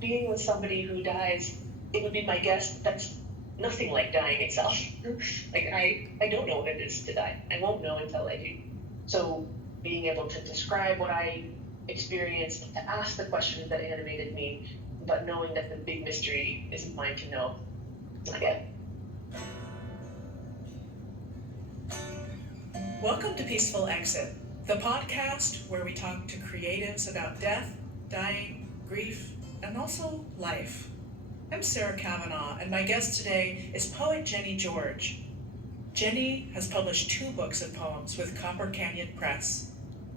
being with somebody who dies, it would be my guess that's nothing like dying itself. Like I don't know what it is to die. I won't know until I do. So being able to describe what I experienced, to ask the questions that animated me, but knowing that the big mystery isn't mine to know. Again. Welcome to Peaceful Exit, the podcast where we talk to creatives about death, dying, grief, and also life. I'm Sarah Kavanaugh, and my guest today is poet Jenny George. Jenny has published 2 books of poems with Copper Canyon Press,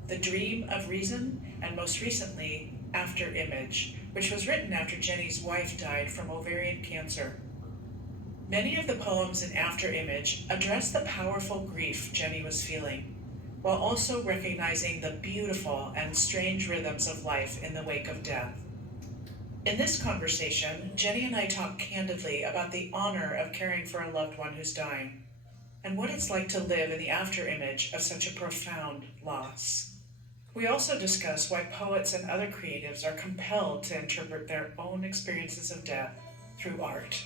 The Dream of Reason, and most recently, After Image, which was written after Jenny's wife died from ovarian cancer. Many of the poems in After Image address the powerful grief Jenny was feeling, while also recognizing the beautiful and strange rhythms of life in the wake of death. In this conversation, Jenny and I talk candidly about the honor of caring for a loved one who's dying, and what it's like to live in the after image of such a profound loss. We also discuss why poets and other creatives are compelled to interpret their own experiences of death through art.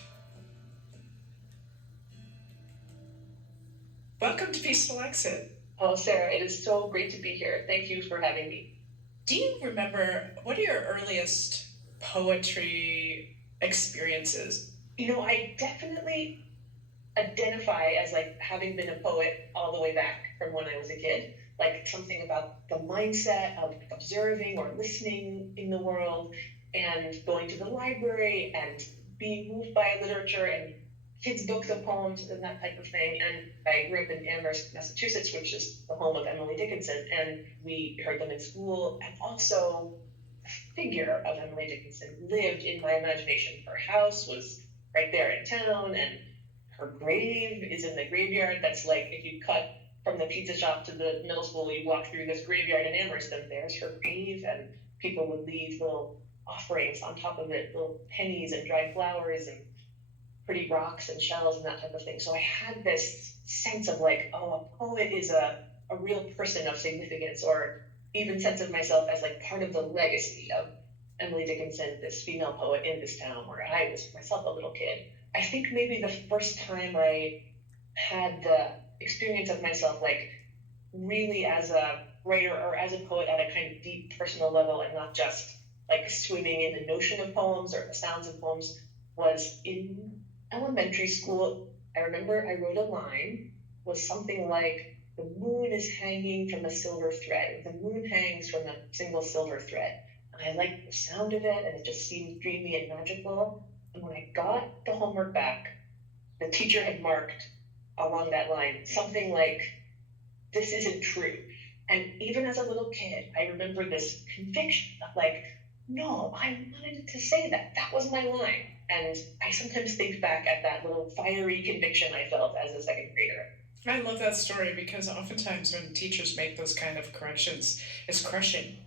Welcome to Peaceful Exit. Oh, Sarah, it is so great to be here. Thank you for having me. Do you remember, what are your earliest poetry experiences? I definitely identify as like having been a poet all the way back from when I was a kid. Like something about the mindset of observing or listening in the world and going to the library and being moved by literature and kids' books of poems and that type of thing. And I grew up in Amherst, Massachusetts, which is the home of Emily Dickinson, and we heard them in school. And also, the figure of Emily Dickinson lived in my imagination. Her house was right there in town, and her grave is in the graveyard. That's like if you cut from the pizza shop to the middle school, you walk through this graveyard in Amherst, and there's her grave, and people would leave little offerings on top of it, little pennies and dried flowers and pretty rocks and shells and that type of thing. So I had this sense of like, oh, a poet is a real person of significance, or even sense of myself as like part of the legacy of Emily Dickinson, this female poet in this town where I was myself a little kid. I think maybe the first time I had the experience of myself like really as a writer or as a poet at a kind of deep personal level and not just like swimming in the notion of poems or the sounds of poems was in elementary school. I remember I wrote a line, was something like, the moon is hanging from a silver thread. The moon hangs from a single silver thread. And I liked the sound of it, and it just seemed dreamy and magical. And when I got the homework back, the teacher had marked along that line something like, this isn't true. And even as a little kid, I remember this conviction of like, no, I wanted to say that. That was my line. And I sometimes think back at that little fiery conviction I felt as a second grader. I love that story because oftentimes when teachers make those kind of corrections, it's crushing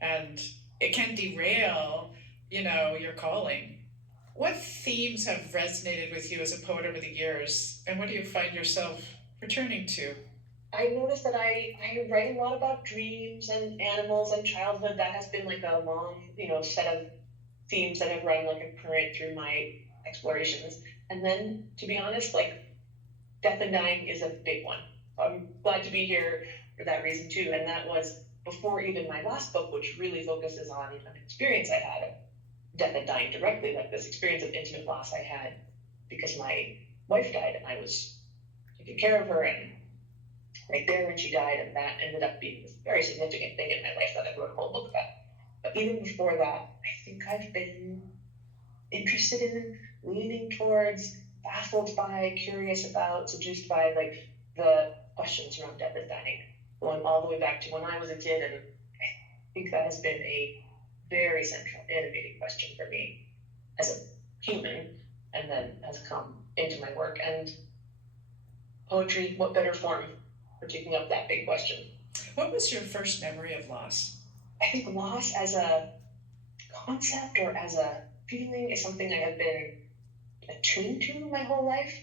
and it can derail, your calling. What themes have resonated with you as a poet over the years, and what do you find yourself returning to? I noticed that I write a lot about dreams and animals and childhood. That has been like a long, set of themes that have run like a current through my explorations. And then, to be honest, like death and dying is a big one. I'm glad to be here for that reason too. And that was before even my last book, which really focuses on an experience I had of death and dying directly, like this experience of intimate loss I had because my wife died and I was taking care of her and right there when she died, and that ended up being this very significant thing in my life that I wrote a whole book about. But even before that, I think I've been interested in, leaning towards, baffled by, curious about, seduced by like the questions around death and dying, going all the way back to when I was a kid, and I think that has been a very central, animating question for me as a human, and then has come into my work. And poetry, what better form for taking up that big question? What was your first memory of loss? I think loss as a concept or as a feeling is something I have been attuned to my whole life.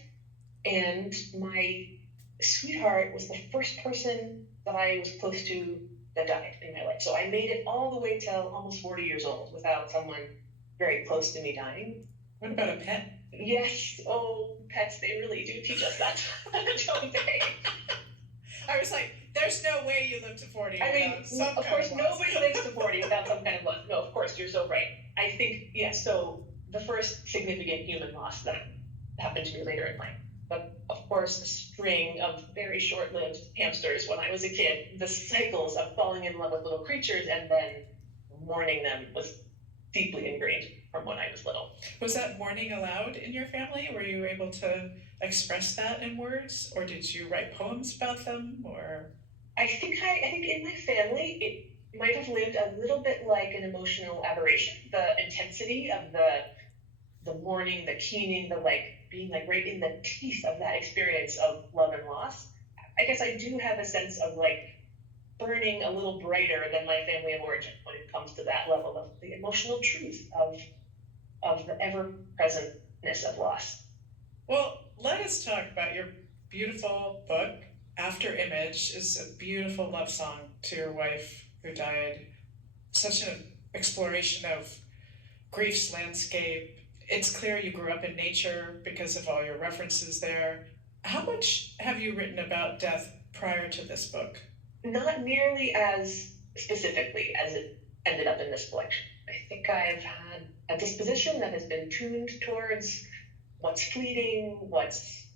And my sweetheart was the first person that I was close to that died in my life. So I made it all the way till almost 40 years old without someone very close to me dying. What about a pet? Yes, oh, pets, they really do teach us that, don't they? I was like, there's no way you live to 40 I mean, without some of kind course, of loss. nobody lives to 40 without some kind of loss. No, of course, you're so right. I think, yes, so the first significant human loss that happened to me later in life. But of course, a string of very short-lived hamsters when I was a kid, the cycles of falling in love with little creatures and then mourning them was deeply ingrained from when I was little. Was that mourning allowed in your family? Were you able to express that in words, or did you write poems about them, or? I think in my family it might have lived a little bit like an emotional aberration. The intensity of the mourning, the keening, the like being like right in the teeth of that experience of love and loss. I guess I do have a sense of like burning a little brighter than my family of origin when it comes to that level of the emotional truth of the ever presentness of loss. Well, let us talk about your beautiful book. After Image is a beautiful love song to your wife who died. Such an exploration of grief's landscape. It's clear you grew up in nature because of all your references there. How much have you written about death prior to this book? Not nearly as specifically as it ended up in this collection. I think I've had a disposition that has been tuned towards what's fleeting, what's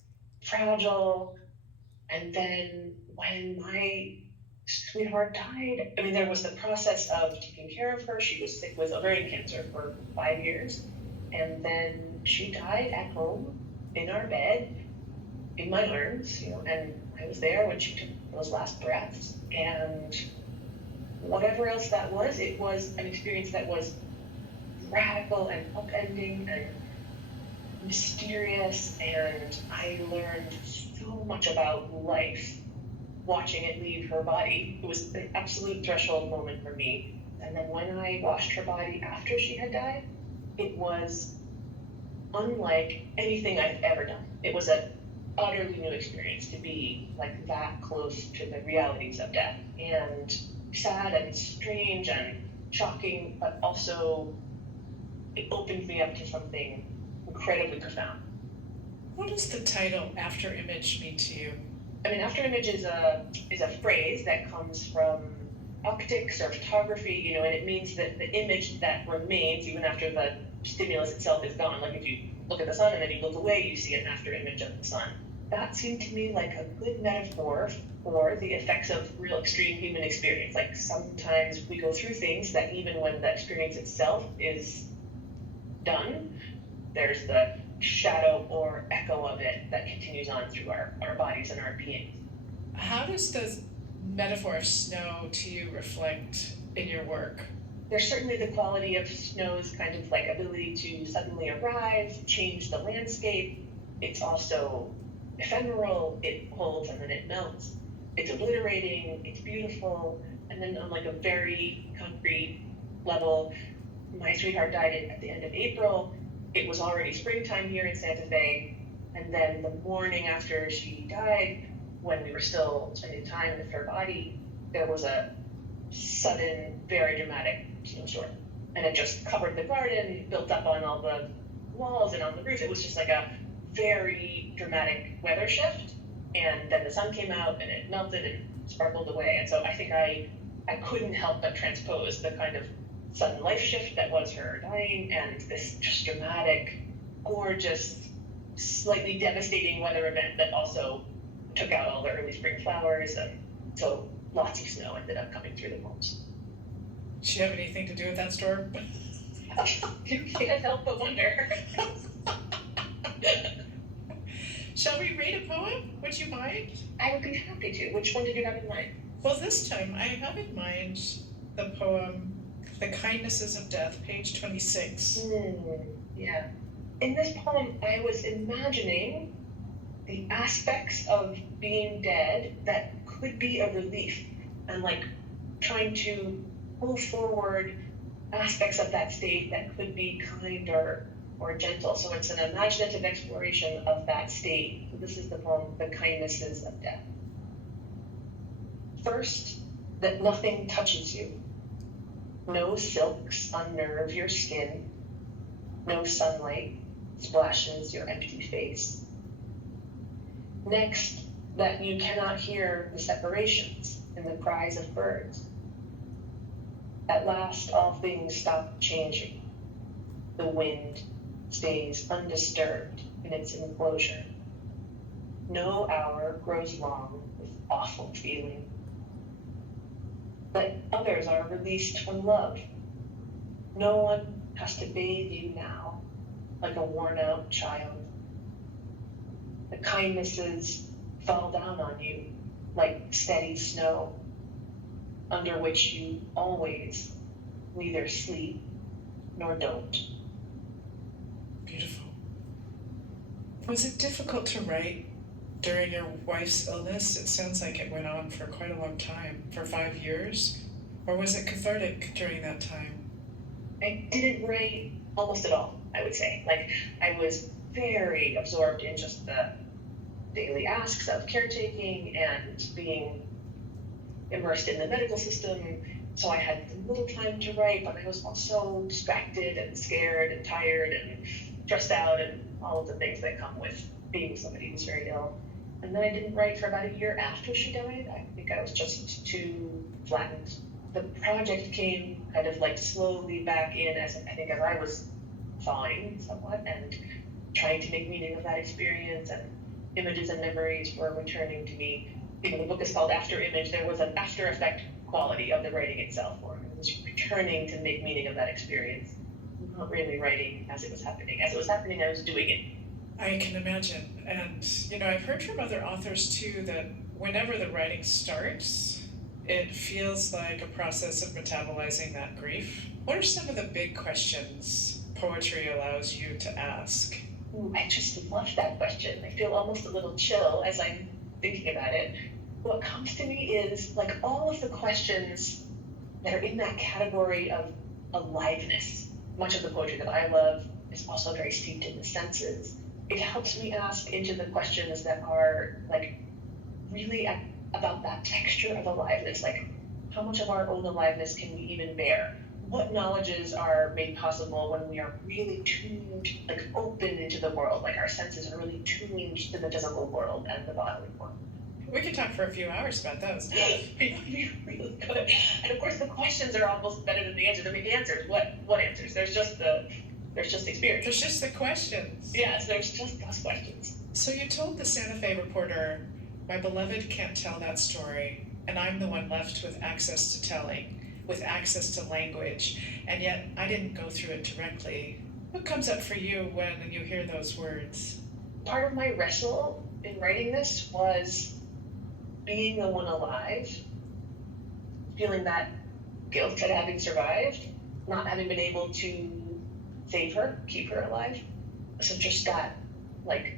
fragile. And then when my sweetheart died, I mean, there was the process of taking care of her. She was sick with ovarian cancer for 5 years. And then she died at home in our bed, in my arms, and I was there when she took those last breaths. And whatever else that was, it was an experience that was radical and upending and mysterious, and I learned so much about life watching it leave her body. It was an absolute threshold moment for me. And then when I washed her body after she had died, it was unlike anything I've ever done. It was an utterly new experience to be like that close to the realities of death, and sad and strange and shocking, but also it opened me up to something incredibly profound. What does the title After Image mean to you? I mean, after image is a phrase that comes from optics or photography, and it means that the image that remains even after the stimulus itself is gone. Like if you look at the sun and then you look away, you see an after image of the sun. That seemed to me like a good metaphor for the effects of real extreme human experience. Like sometimes we go through things that even when the experience itself is done, there's the shadow or echo of it that continues on through our bodies and our beings. How does the metaphor of snow to you reflect in your work? There's certainly the quality of snow's kind of like ability to suddenly arrive, change the landscape. It's also ephemeral, it holds and then it melts. It's obliterating, it's beautiful, and then on like a very concrete level, my sweetheart died at the end of April. It was already springtime here in Santa Fe, and then the morning after she died, when we were still spending time with her body, there was a sudden, very dramatic snowstorm, and it just covered the garden, built up on all the walls and on the roof. It was just like a very dramatic weather shift, and then the sun came out and it melted and sparkled away. And so I think I couldn't help but transpose the kind of sudden life shift that was her dying and this just dramatic, gorgeous, slightly devastating weather event that also took out all the early spring flowers, and so lots of snow ended up coming through the homes. Did you have anything to do with that storm? You can't help but wonder. Shall we read a poem? Would you mind? I would be happy to. Which one did you have in mind? Well, this time I have in mind the poem The Kindnesses of Death, page 26. Yeah. In this poem, I was imagining the aspects of being dead that could be a relief, and like trying to pull forward aspects of that state that could be kind or gentle. So it's an imaginative exploration of that state. So this is the poem, The Kindnesses of Death. First, that nothing touches you. No silks unnerve your skin. No sunlight splashes your empty face. Next, that you cannot hear the separations in the cries of birds. At last, all things stop changing. The wind stays undisturbed in its enclosure. No hour grows long with awful feeling. But others are released from love. No one has to bathe you now like a worn-out child. The kindnesses fall down on you like steady snow, under which you always neither sleep nor don't. Beautiful. Was it difficult to write during your wife's illness? It sounds like it went on for quite a long time, for 5 years. Or was it cathartic during that time? I didn't write almost at all, I would say. Like, I was very absorbed in just the daily asks of caretaking and being immersed in the medical system. So I had little time to write, but I was also distracted and scared and tired and stressed out and all of the things that come with being somebody who's very ill. And then I didn't write for about a year after she died. I think I was just too flattened. The project came kind of like slowly back in as I was thawing somewhat and trying to make meaning of that experience, and images and memories were returning to me. You know, the book is called After Image. There was an after effect quality of the writing itself, or I was returning to make meaning of that experience, not really writing as it was happening. As it was happening, I was doing it. I can imagine. And, I've heard from other authors too that whenever the writing starts, it feels like a process of metabolizing that grief. What are some of the big questions poetry allows you to ask? Ooh, I just love that question. I feel almost a little chill as I'm thinking about it. What comes to me is like all of the questions that are in that category of aliveness. Much of the poetry that I love is also very steeped in the senses. It helps me ask into the questions that are like really about that texture of aliveness. Like, how much of our own aliveness can we even bear? What knowledges are made possible when we are really tuned, like open into the world, like our senses are really tuned to the physical world and the bodily world. We could talk for a few hours about those. Really good. And of course, the questions are almost better than the answers. I mean, the answers, what answers? There's just experience. There's just the questions. Yes, there's just those questions. So you told the Santa Fe reporter, "My beloved can't tell that story, and I'm the one left with access to telling, with access to language, and yet I didn't go through it directly." What comes up for you when you hear those words? Part of my wrestle in writing this was being the one alive, feeling that guilt at having survived, not having been able to save her, keep her alive. So just that, like,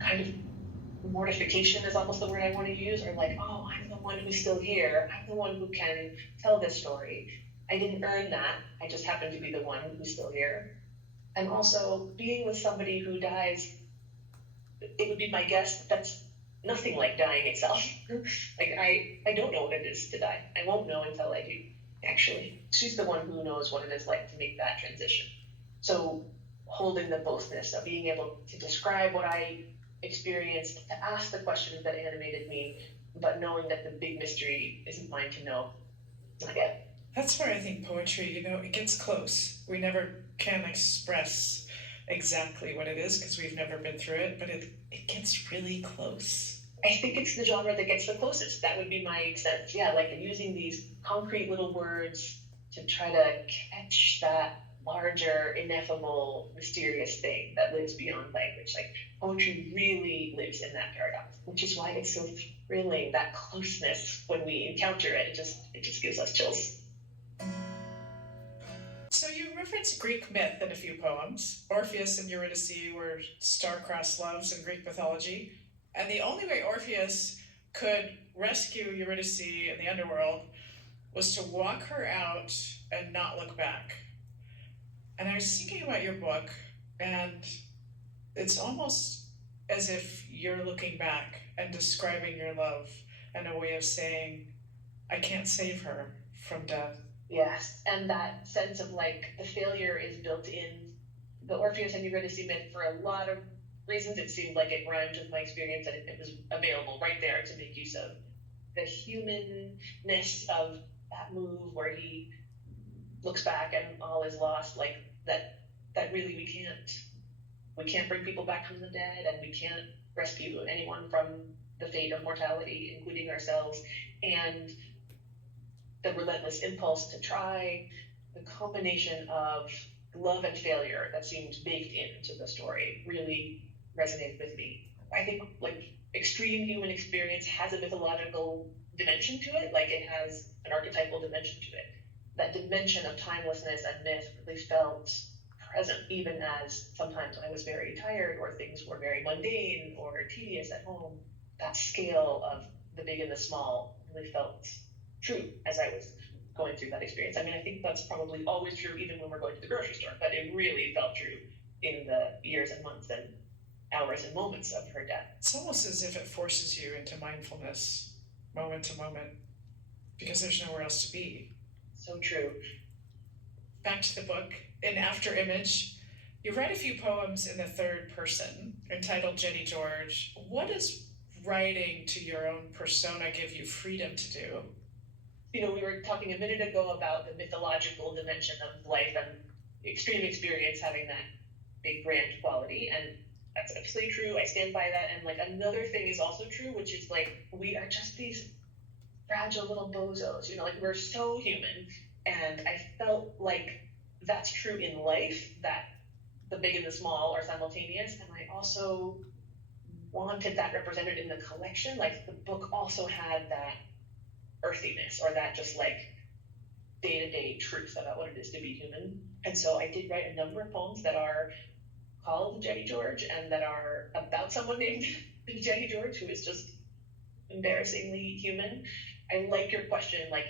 kind of mortification is almost the word I want to use, or like, oh, I'm the one who's still here. I'm the one who can tell this story. I didn't earn that. I just happen to be the one who's still here. And also being with somebody who dies, it would be my guess that's nothing like dying itself. Like, I don't know what it is to die. I won't know until I do. Actually, she's the one who knows what it is like to make that transition. So holding the bothness of being able to describe what I experienced, to ask the questions that animated me, but knowing that the big mystery isn't mine to know. Not yet. That's where I think poetry, it gets close. We never can express exactly what it is because we've never been through it, but it gets really close. I think it's the genre that gets the closest. That would be my sense. Yeah, like using these concrete little words to try to catch that larger, ineffable, mysterious thing that lives beyond language. Like, poetry really lives in that paradox, which is why it's so thrilling, that closeness when we encounter it. It just gives us chills. So you reference Greek myth in a few poems. Orpheus and Eurydice were star-crossed loves in Greek mythology. And the only way Orpheus could rescue Eurydice in the underworld was to walk her out and not look back. And I was thinking about your book, and it's almost as if you're looking back and describing your love in a way of saying, I can't save her from death. Yes, and that sense of like the failure is built in the Orpheus and Eurydice myth, for a lot of reasons, it seemed like it rhymed with my experience, and it was available right there to make use of. The humanness of that move where he looks back and all is lost, like that really we can't bring people back from the dead, and we can't rescue anyone from the fate of mortality, including ourselves. And the relentless impulse to try, the combination of love and failure that seemed baked into the story really resonated with me. I think like extreme human experience has a mythological dimension to it, like it has an archetypal dimension to it. That dimension of timelessness and myth really felt present, even as sometimes I was very tired or things were very mundane or tedious at home. That scale of the big and the small really felt true as I was going through that experience. I mean, I think that's probably always true even when we're going to the grocery store, but it really felt true in the years and months and hours and moments of her death. It's almost as if it forces you into mindfulness, moment to moment, because there's nowhere else to be. So true. Back to the book. In After Image, you write a few poems in the third person entitled Jenny George. What does writing to your own persona give you freedom to do? You know, we were talking a minute ago about the mythological dimension of life and extreme experience having that big grand quality, and that's absolutely true. I stand by that. And like another thing is also true, which is like we are just these fragile little bozos, you know, like we're so human. And I felt like that's true in life, that the big and the small are simultaneous. And I also wanted that represented in the collection. Like the book also had that earthiness, or that just like day-to-day truth about what it is to be human. And so I did write a number of poems that are called Jenny George and that are about someone named Jenny George, who is just embarrassingly human. I like your question. Like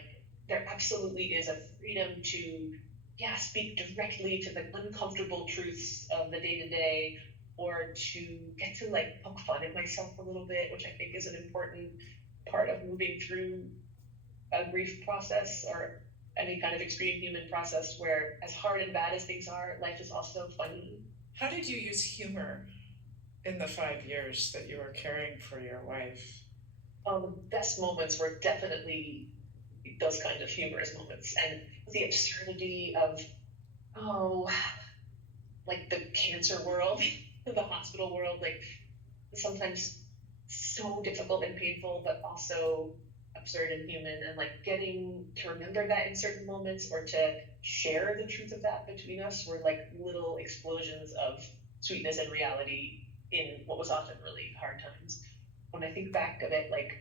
there absolutely is a freedom to speak directly to the uncomfortable truths of the day-to-day, or to get to like poke fun at myself a little bit, which I think is an important part of moving through a grief process or any kind of extreme human process, where as hard and bad as things are, life is also funny. How did you use humor in the 5 years that you were caring for your wife? The best moments were definitely those kind of humorous moments, and the absurdity of, like the cancer world, the hospital world, like sometimes so difficult and painful, but also absurd and human, and like getting to remember that in certain moments or to share the truth of that between us were like little explosions of sweetness and reality in what was often really hard times. When I think back of it, like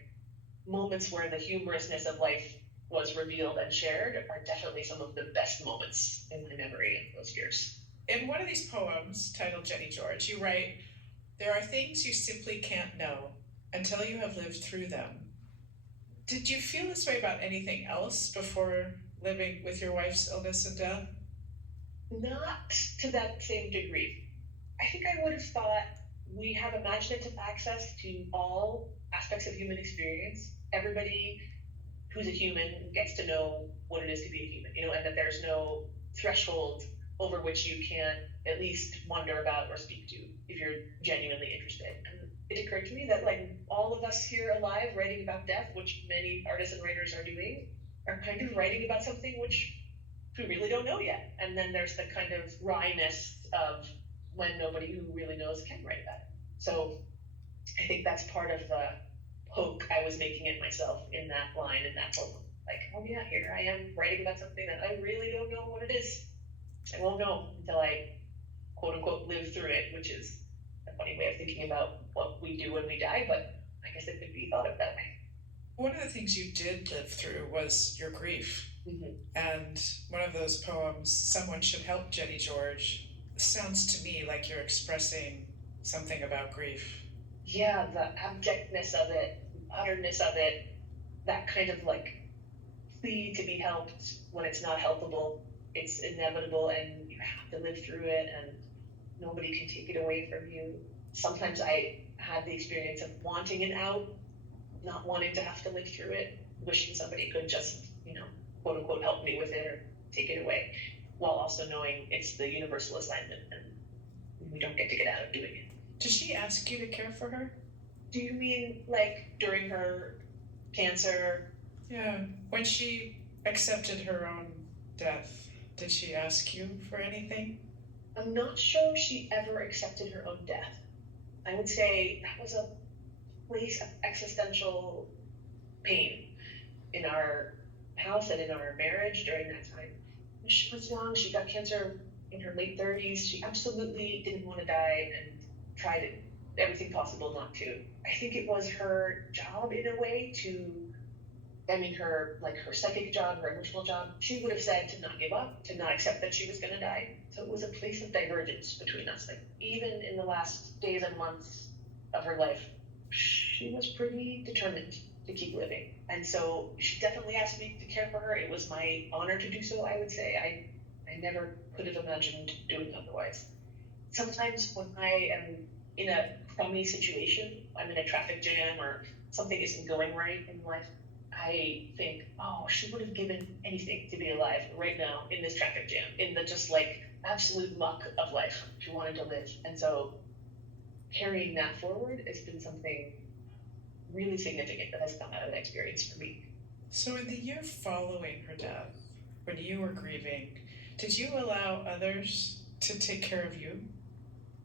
moments where the humorousness of life was revealed and shared are definitely some of the best moments in my memory in those years. In one of these poems, titled Jenny George, you write, "There are things you simply can't know until you have lived through them." Did you feel this way about anything else before living with your wife's illness and death? Not to that same degree. I think I would have thought we have imaginative access to all aspects of human experience. Everybody who's a human gets to know what it is to be a human, you know, and that there's no threshold over which you can't at least wonder about or speak to if you're genuinely interested. And it occurred to me that like all of us here alive writing about death, which many artists and writers are doing, are kind of writing about something which we really don't know yet. And then there's the kind of wryness of when nobody who really knows can write about it. So I think that's part of the poke I was making at myself in that line, in that poem. Like, oh yeah, here I am writing about something that I really don't know what it is. I won't know until I quote unquote live through it, which is a funny way of thinking about what we do when we die, but I guess it could be thought of that way. One of the things you did live through was your grief. Mm-hmm. And one of those poems, Someone Should Help Jenny George, sounds to me like you're expressing something about grief. Yeah, the abjectness of it, utterness of it, that kind of like plea to be helped when it's not helpable. It's inevitable and you have to live through it and nobody can take it away from you. Sometimes I had the experience of wanting an out, not wanting to have to live through it, wishing somebody could just, you know, quote unquote help me with it or take it away, while also knowing it's the universal assignment and and we don't get to get out of doing it. Did she ask you to care for her? Do you mean like during her cancer? Yeah, when she accepted her own death, did she ask you for anything? I'm not sure she ever accepted her own death. I would say that was a place of existential pain in our house and in our marriage during that time. She was young, she got cancer in her late 30s. She absolutely didn't want to die and tried everything possible not to. I think it was her job in a way her psychic job, her emotional job, she would have said to not give up, to not accept that she was going to die. So it was a place of divergence between us. Like even in the last days and months of her life, she was pretty determined to keep living. And so she definitely asked me to care for her. It was my honor to do so, I would say. I never could have imagined doing otherwise. Sometimes when I am in a crummy situation, I'm in a traffic jam or something isn't going right in life, I think, oh, she would have given anything to be alive right now in this traffic jam, in the just like absolute muck of life. She wanted to live. And so carrying that forward has been something really significant that has come out of that experience for me. So in the year following her death, when you were grieving, did you allow others to take care of you?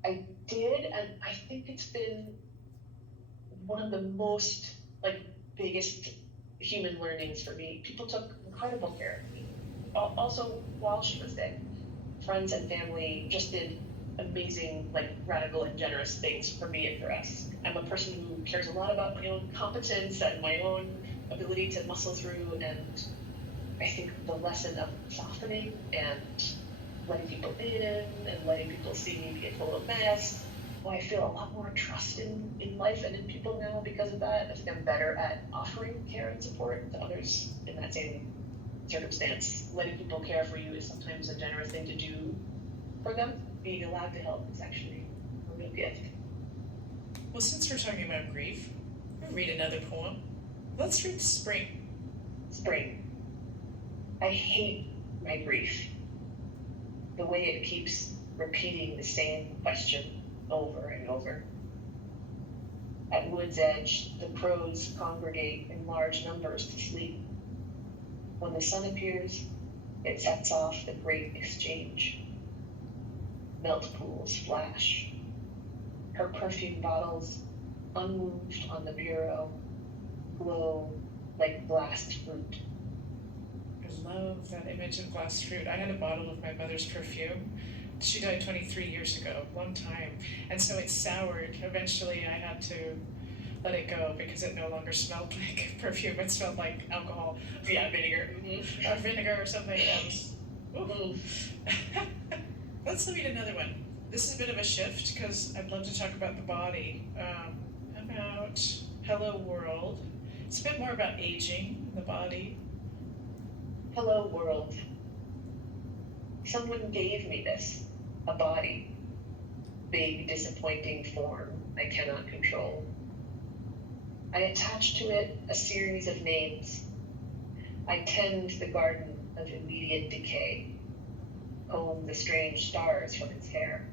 I did, and I think it's been one of the most biggest human learnings for me. People took incredible care of me. Also, while she was dead, friends and family just did amazing, radical and generous things for me and for us. I'm a person who cares a lot about my own competence and my own ability to muscle through, and I think the lesson of softening and letting people in and letting people see me be a total mess. I feel a lot more trust in life and in people now because of that. I think I'm better at offering care and support to others in that same circumstance. Letting people care for you is sometimes a generous thing to do for them. Being allowed to help is actually a real gift. Well, since we're talking about grief, I'll read another poem. Let's read Spring. Spring. I hate my grief. The way it keeps repeating the same question over and over. At wood's edge, the crows congregate in large numbers to sleep. When the sun appears, it sets off the great exchange. Melt pools flash. Her perfume bottles, unmoved on the bureau, glow like glassed fruit. I love that image of glassed fruit. I had a bottle of my mother's perfume. She died 23 years ago, long time. And so it soured. Eventually I had to let it go because it no longer smelled like perfume. It smelled like alcohol. Yeah, vinegar. Mm-hmm. Or vinegar or something else. Mm-hmm. Let's read another one. This is a bit of a shift because I'd love to talk about the body. About Hello World. It's a bit more about aging, the body. Hello world. Someone gave me this, a body, big, disappointing form I cannot control. I attach to it a series of names. I tend the garden of immediate decay, comb the strange stars from its hair.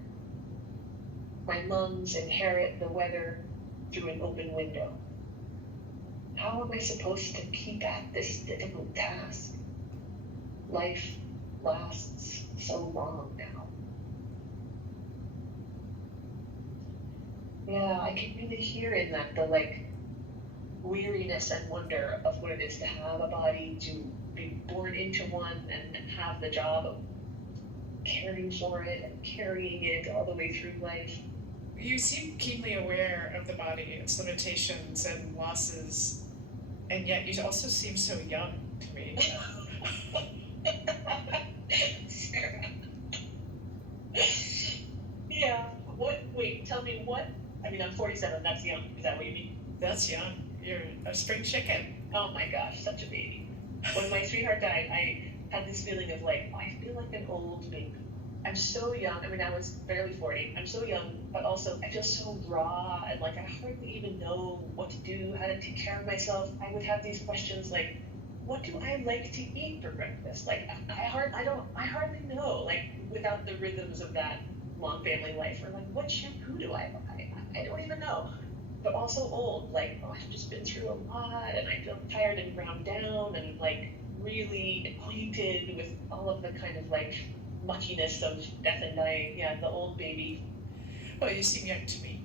My lungs inherit the weather through an open window. How am I supposed to keep at this difficult task? Life lasts so long now. Yeah, I can really hear in that the weariness and wonder of what it is to have a body, to be born into one and have the job of caring for it and carrying it all the way through life. You seem keenly aware of the body, its limitations and losses, and yet you also seem so young to me. Sarah. Yeah. Wait, tell me what? I mean, I'm 47, that's young. Is that what you mean? That's young. You're a spring chicken. Oh my gosh, such a baby. When my sweetheart died, I had this feeling of I feel like an old baby. I'm so young. I mean, I was barely 40. I'm so young, but also I feel so raw and I hardly even know what to do, how to take care of myself. I would have these questions what do I like to eat for breakfast? I hardly know, without the rhythms of that long family life. We're like, what shampoo do I buy? I don't even know. But also old, like, oh, I've just been through a lot and I feel tired and ground down and like really acquainted with all of the kind of like muckiness of death and dying. Yeah, the old baby. Well, you seem young to me.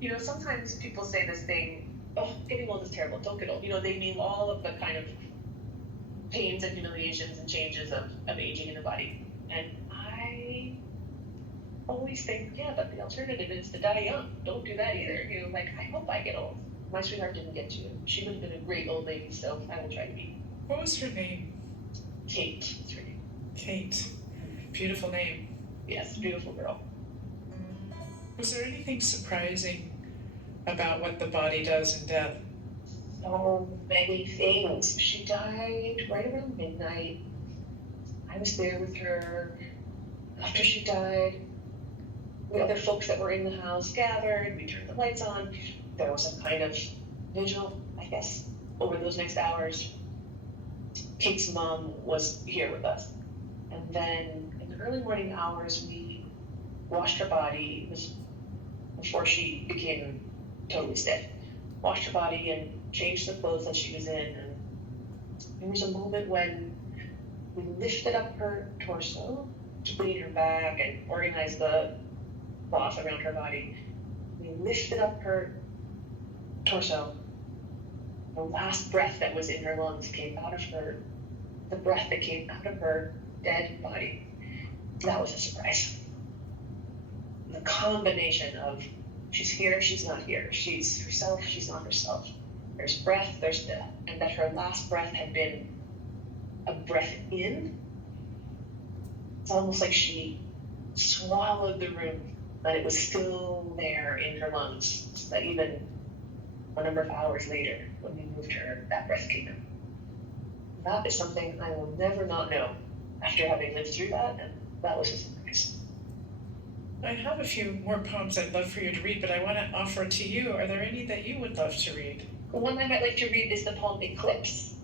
You know, sometimes people say this thing, oh, getting old is terrible, don't get old. You know, they name all of the kind of pains and humiliations and changes of aging in the body. And I always think, yeah, but the alternative is to die young. Don't do that either. You know, like, I hope I get old. My sweetheart didn't get to. She would have been a great old lady, so I will try to be. What was her name? Kate is her name. Kate. Beautiful name. Yes, beautiful girl. Was there anything surprising about what the body does in death? So many things. She died right around midnight. I was there with her after she died. The other folks that were in the house gathered. We turned the lights on. There was some kind of vigil, I guess, over those next hours. Kate's mom was here with us. And then in the early morning hours, we washed her body. It was before she became totally stiff. Washed her body and changed the clothes that she was in. And there was a moment when we lifted up her torso to clean her back and organize the cloth around her body. We lifted up her torso. The last breath that was in her lungs came out of her, the breath that came out of her dead body. That was a surprise. The combination of she's here, she's not here. She's herself, she's not herself. There's breath, there's death. And that her last breath had been a breath in. It's almost like she swallowed the room, but it was still there in her lungs. So that even a number of hours later, when we moved her, that breath came in. That is something I will never not know after having lived through that, and that was a surprise. I have a few more poems I'd love for you to read, but I want to offer to you. Are there any that you would love to read? The one I might like to read is the poem Eclipse.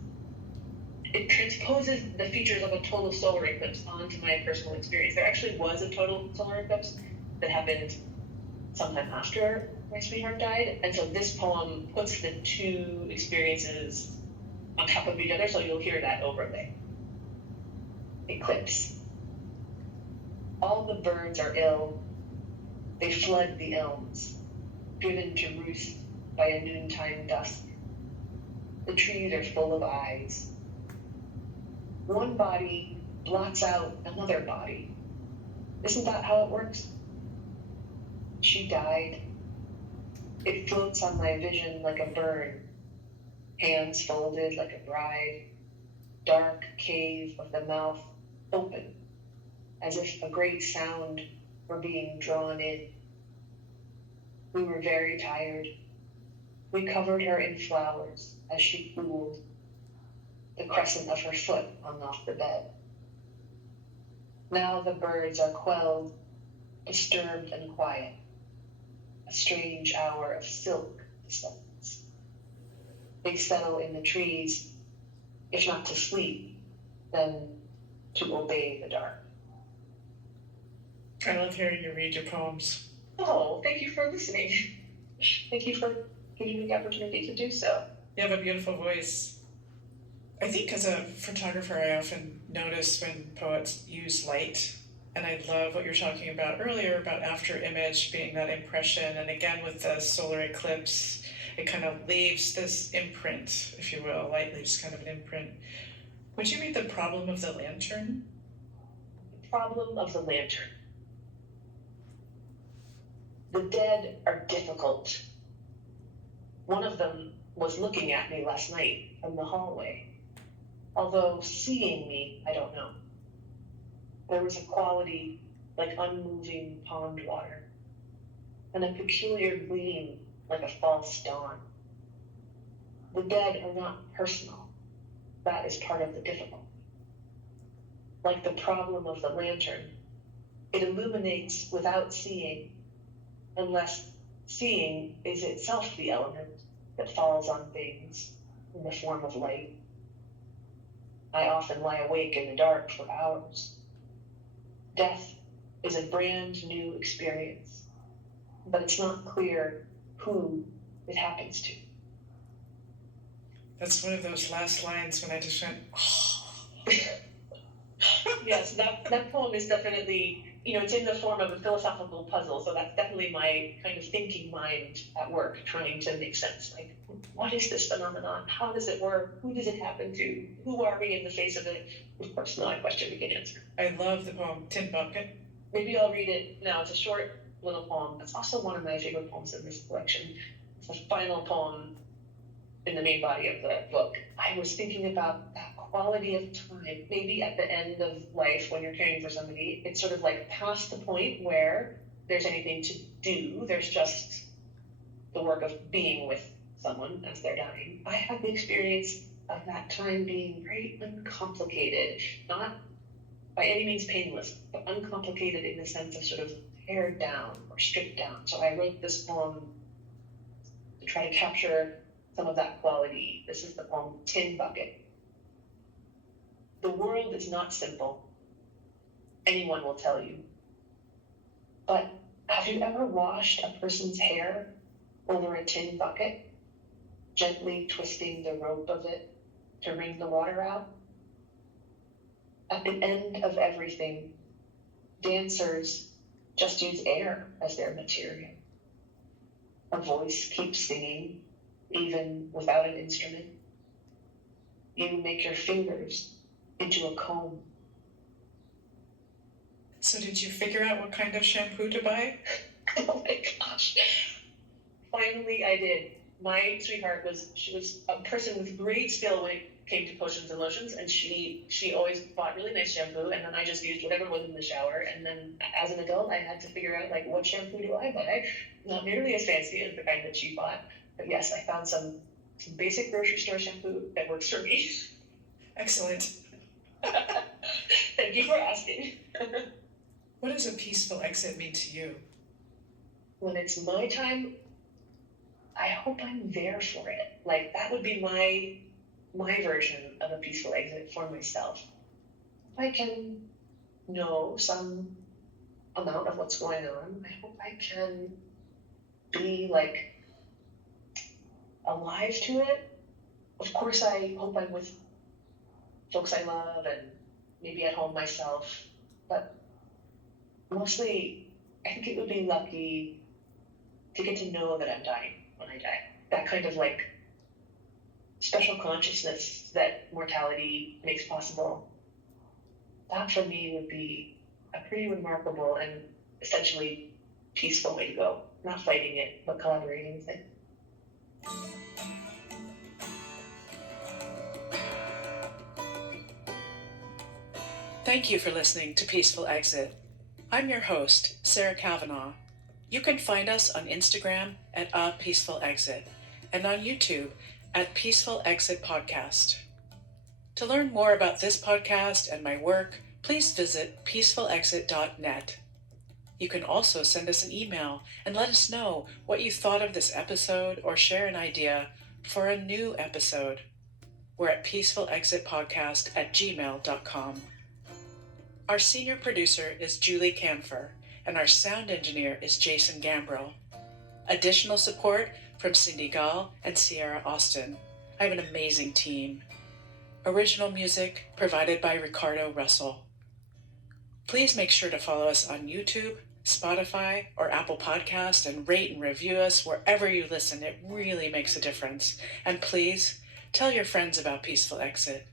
It transposes the features of a total solar eclipse onto my personal experience. There actually was a total solar eclipse that happened sometime after my sweetheart died, and so this poem puts the two experiences on top of each other, so you'll hear that overlay. Eclipse. All the birds are ill. They flood the elms, driven to roost by a noontime dusk. The trees are full of eyes. One body blots out another body. Isn't that how it works? She died. It floats on my vision like a bird, hands folded like a bride, dark cave of the mouth open, as if a great sound were being drawn in. We were very tired. We covered her in flowers as she cooled. The crescent of her foot hung off the bed. Now the birds are quelled, disturbed and quiet. A strange hour of silk descends. They settle in the trees, if not to sleep, then to obey the dark. I love hearing you read your poems. Oh, thank you for listening. Thank you for giving me the opportunity to do so. You have a beautiful voice. I think as a photographer, I often notice when poets use light, and I love what you're talking about earlier about after image being that impression, and again with the solar eclipse, it kind of leaves this imprint, if you will. Light leaves kind of an imprint. Would you read The Problem of the Lantern? The problem of the lantern. The dead are difficult. One of them was looking at me last night from the hallway. Although seeing me, I don't know. There was a quality like unmoving pond water, and a peculiar gleam like a false dawn. The dead are not personal. That is part of the difficulty. Like the problem of the lantern, it illuminates without seeing, unless seeing is itself the element that falls on things in the form of light. I often lie awake in the dark for hours. Death is a brand new experience, but it's not clear who it happens to. That's one of those last lines when I just went, oh. Yes, that poem is definitely, it's in the form of a philosophical puzzle, so that's definitely my kind of thinking mind at work, trying to make sense. Like, what is this phenomenon? How does it work? Who does it happen to? Who are we in the face of it? Of course, not a question we can answer. I love the poem, Tin Bucket. Maybe I'll read it now. It's a short little poem. It's also one of my favorite poems in this collection. It's the final poem in the main body of the book. I was thinking about that quality of time. Maybe at the end of life, when you're caring for somebody, it's sort of like past the point where there's anything to do. There's just the work of being with someone as they're dying. I had the experience of that time being very uncomplicated, not by any means painless, but uncomplicated in the sense of sort of pared down or stripped down. So I wrote this poem to try to capture some of that quality. This is the poem Tin Bucket. The world is not simple. Anyone will tell you. But have you ever washed a person's hair over a tin bucket, gently twisting the rope of it to wring the water out? At the end of everything, dancers just use air as their material. A voice keeps singing, even without an instrument. You make your fingers into a comb. So did you figure out what kind of shampoo to buy? Oh my gosh. Finally, I did. My sweetheart she was a person with great skill when it came to potions and lotions, and she always bought really nice shampoo, and then I just used whatever was in the shower. And then as an adult, I had to figure out, like, what shampoo do I buy? Not nearly as fancy as the kind that she bought, but yes, I found some basic grocery store shampoo that works for me. Excellent. Thank you for asking. What does a peaceful exit mean to you? When it's my time, I hope I'm there for it. Like, that would be my version of a peaceful exit for myself. If I can know some amount of what's going on, I hope I can be, like, alive to it. Of course, I hope I'm with folks I love and maybe at home myself, but mostly I think it would be lucky to get to know that I'm dying when I die. That kind of, like, special consciousness that mortality makes possible. That for me would be a pretty remarkable and essentially peaceful way to go. Not fighting it, but collaborating with it. Thank you for listening to Peaceful Exit. I'm your host, Sarah Kavanaugh. You can find us on Instagram at A Peaceful Exit and on YouTube at Peaceful Exit Podcast. To learn more about this podcast and my work, please visit peacefulexit.net. You can also send us an email and let us know what you thought of this episode or share an idea for a new episode. We're at peacefulexitpodcast@gmail.com. Our senior producer is Julie Canfer, and our sound engineer is Jason Gambrell. Additional support from Cindy Gall and Sierra Austin. I have an amazing team. Original music provided by Ricardo Russell. Please make sure to follow us on YouTube, Spotify, or Apple Podcast and rate and review us wherever you listen. It really makes a difference. And please tell your friends about Peaceful Exit.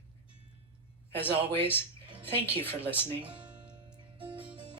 As always, thank you for listening.